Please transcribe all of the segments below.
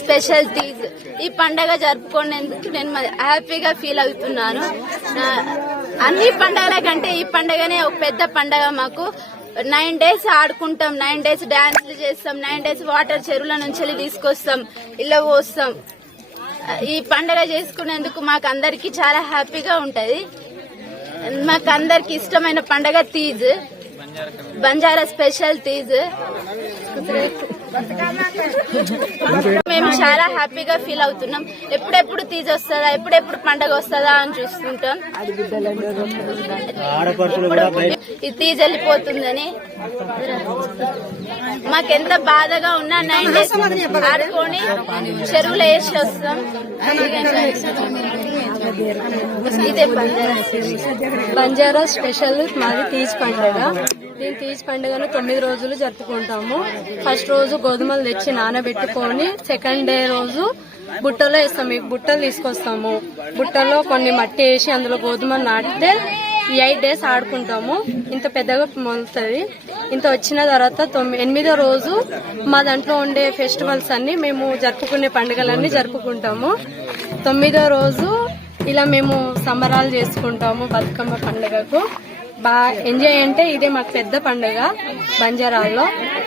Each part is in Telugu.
స్పెషల్ తీజ్ ఈ పండగ జరుపుకునేందుకు నేను హ్యాపీగా ఫీల్ అవుతున్నాను. అన్ని పండగల కంటే ఈ పండగనే ఒక పెద్ద పండగ మాకు. నైన్ డేస్ ఆడుకుంటాం నైన్ డేస్ డాన్స్లు చేస్తాం నైన్ డేస్ వాటర్ చెరువుల నుంచి వెళ్ళి తీసుకొస్తాం ఇలా పోస్తాం. ఈ పండగ చేసుకునేందుకు మాకు అందరికీ చాలా హ్యాపీగా ఉంటది. మాకు అందరికి ఇష్టమైన పండగ తీజ్. బంజారా స్పెషల్ తీజ్. మేము చాలా హ్యాపీగా ఫీల్ అవుతున్నాం. ఎప్పుడెప్పుడు తీజ్ వస్తుందా ఎప్పుడెప్పుడు పండగ వస్తుందా అని చూస్తుంటాం. ఈ తీజ్ వెళ్ళిపోతుందని. మాకెంత బాధగా ఉన్నా నైన్ డేస్ ఆడుకొని చెరువులో వేసి వస్తాం. ఇదే బంజారా బంజారా స్పెషల్ మాది తీజ్ పండుగ. దీని తీజ్ పండుగను తొమ్మిది రోజులు జరుపుకుంటాము. ఫస్ట్ రోజు గోధుమలు తెచ్చి నానబెట్టుకొని సెకండ్ డే రోజు బుట్టలో వేస్తాము బుట్టలు తీసుకొస్తాము. బుట్టలో కొన్ని మట్టి వేసి అందులో గోధుమలు నాటితే ఈ ఎయిట్ డేస్ ఆడుకుంటాము. ఇంత పెద్దగా మొలుతుంది. ఇంత వచ్చిన తర్వాత తొమ్మిది ఎనిమిదో రోజు మా దాంట్లో ఉండే ఫెస్టివల్స్ అన్ని మేము జరుపుకునే పండుగలన్నీ జరుపుకుంటాము. తొమ్మిదో రోజు ఇలా మేము సంబరాలు చేసుకుంటాము బతుకమ్మ పండుగకు. బాగా ఎంజాయ్ అంటే ఇదే మాకు పెద్ద పండుగ బంజారాల్లో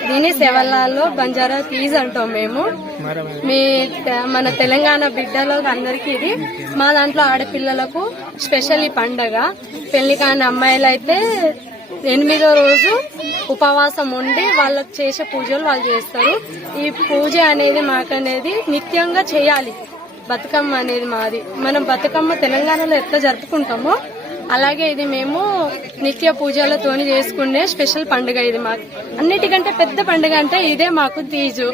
దీన్ని సెవెల్లాల్లో బంజారా తీజ్ అంటాం మేము. మీ మన తెలంగాణ బిడ్డలకు అందరికీ ఇది. మా దాంట్లో ఆడపిల్లలకు స్పెషల్ ఈ పండగ. పెళ్ళి కాని అమ్మాయిలు అయితే ఎనిమిదో రోజు ఉపవాసం ఉండి వాళ్ళకి చేసే పూజలు వాళ్ళు చేస్తారు. ఈ పూజ అనేది మాకనేది నిత్యంగా చేయాలి. బతుకమ్మ అనేది మాది. మనం బతుకమ్మ తెలంగాణలో ఎట్లా జరుపుకుంటామో అలాగే ఇది మేము నిత్య పూజలతోని చేసుకునే స్పెషల్ పండుగ ఇది మాకు. అన్నిటికంటే పెద్ద పండుగ అంటే ఇదే మాకు తీజు.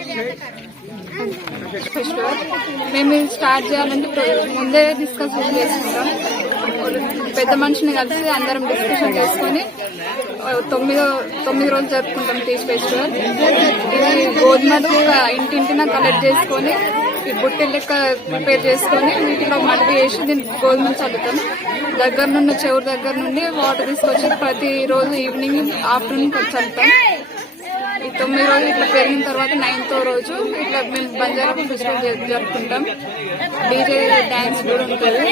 మేము స్టార్ట్ చేయాలంటే ముందే డిస్కస్ చేసుకుంటాం పెద్ద మనిషిని కలిసి అందరం డిస్కషన్ చేసుకొని తొమ్మిదో తొమ్మిది రోజులు జరుపుకుంటాం టీ ఫెస్టివల్ ఇది గోధుమలు ఒక ఇంటింటిన కలెక్ట్ చేసుకొని ఈ బుట్టె లెక్క ప్రిపేర్ చేసుకొని వీటిలో మట్టి వేసి దీనికి గోధుమలు చల్లుతాం దగ్గర నుండి చెవురు దగ్గర నుండి వాటర్ తీసుకొచ్చి ప్రతి రోజు ఈవినింగ్ ఆఫ్టర్నూన్ చల్లుతాం ఈ తొమ్మిది రోజులు ఇట్లా పెరిగిన తర్వాత నైన్త్ రోజు ఇట్లా మేము బంజారా ఫెస్టివల్ జరుపుకుంటాం. డీజే డ్యాన్స్ కూడా ఉంటుంది.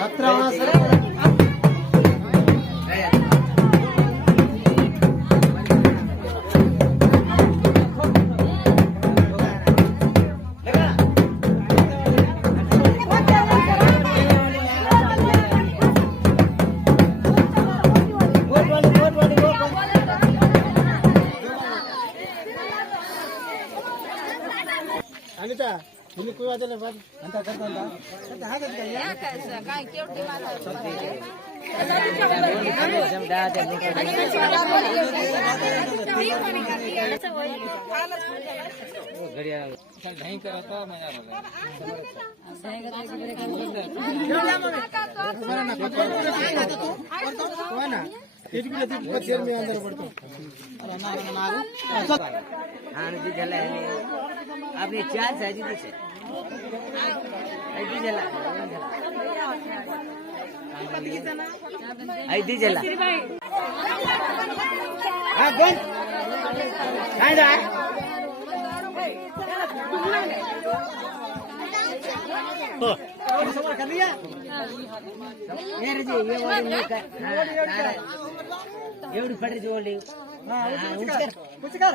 ಹತ್ರ ಅನಿತಾ. अंता अंता हा करता नहीं करता मजा ना ఇది కూడా తిప్పి చేరు మీ అందరూ పడుతుంది आनंदी झाला આપણે ચા સાજી દી છે અહીંથી જલા અહીંથી જલા હા કોણ કાંઈ જાય समर कर ये ये कर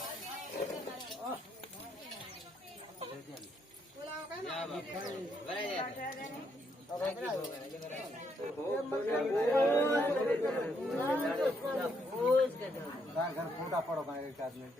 ફોટા પડો મારે એક આદમી